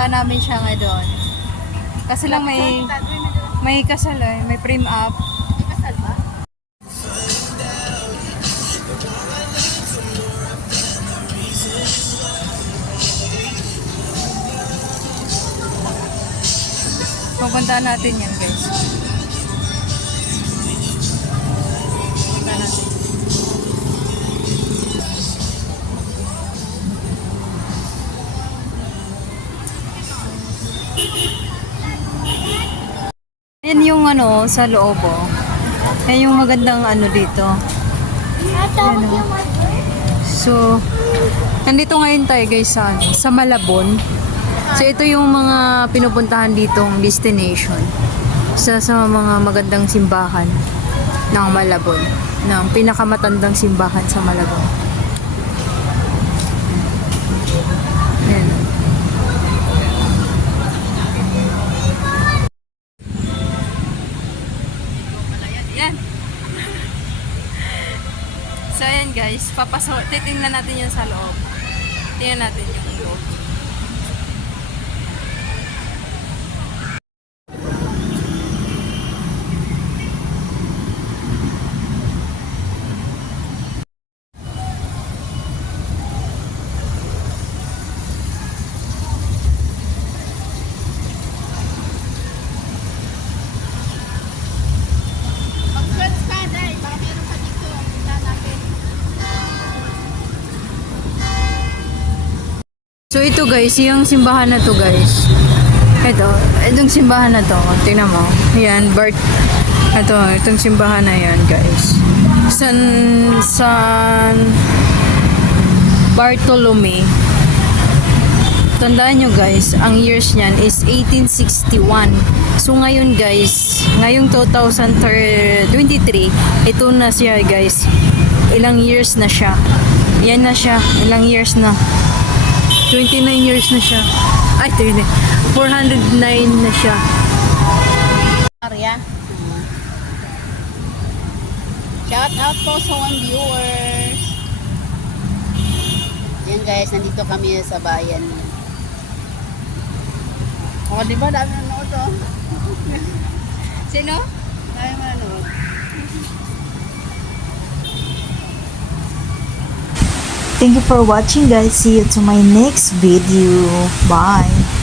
pupunta namin siya ngayon. Kasi lang may kasal eh, may prim up. May kasal ba? Pupunta natin yan, guys. Pupunta natin. Yan yung ano, sa loob oh. Yan yung magandang ano dito. Yan, oh. So, nandito ngayon tayo guys sa Malabon. So, ito yung mga pinupuntahan ditong destination. Sa mga magandang simbahan ng Malabon. Ng pinakamatandang simbahan sa Malabon. Yan. Yan. So, ayan guys. Titingnan natin yung sa loob. Tingnan natin yung loob. Mag-search ka, Day. Baka meron ka dito. Punta natin. So ito guys, yung simbahan na to guys. Itong simbahan na to. Tingnan mo. Yan, itong simbahan na yan guys. San Bartolome. Tandaan nyo guys, ang years niyan is 1861. So ngayon guys, ngayong 2023, ito na siya guys. Ilang years na siya. Yan na siya, ilang years na. 29 years na siya. Ay, 409 na siya. Arya. Shout out po sa one viewers. Yan guys, nandito kami sa bayan. O, di ba? Dami nanood oh. Sino? Dami nanood. Thank you for watching guys. See you to my next video. Bye.